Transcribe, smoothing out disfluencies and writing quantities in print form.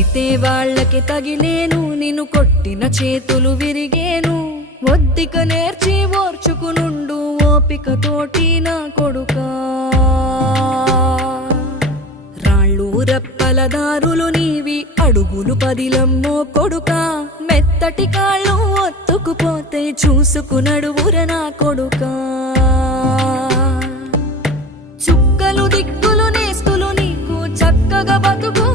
కొడితే వాళ్ళకి తగిలేను, నిన్ను కొట్టిన చేతులు విరిగేను. ఒద్దిక నేర్చి ఓర్చుకునుండు ఓపికతోటి నా కొడుకా. రాళ్ళు రప్పల దారులు నీవి, అడుగులు పదిలమ్మో కొడుకా. మెత్తటి కాళ్ళు ఒత్తుకుపోతే చూసుకునడువుర నా కొడుకా. చుక్కలు దిక్కులు నేస్తులు నీకు చక్కగా బతుకు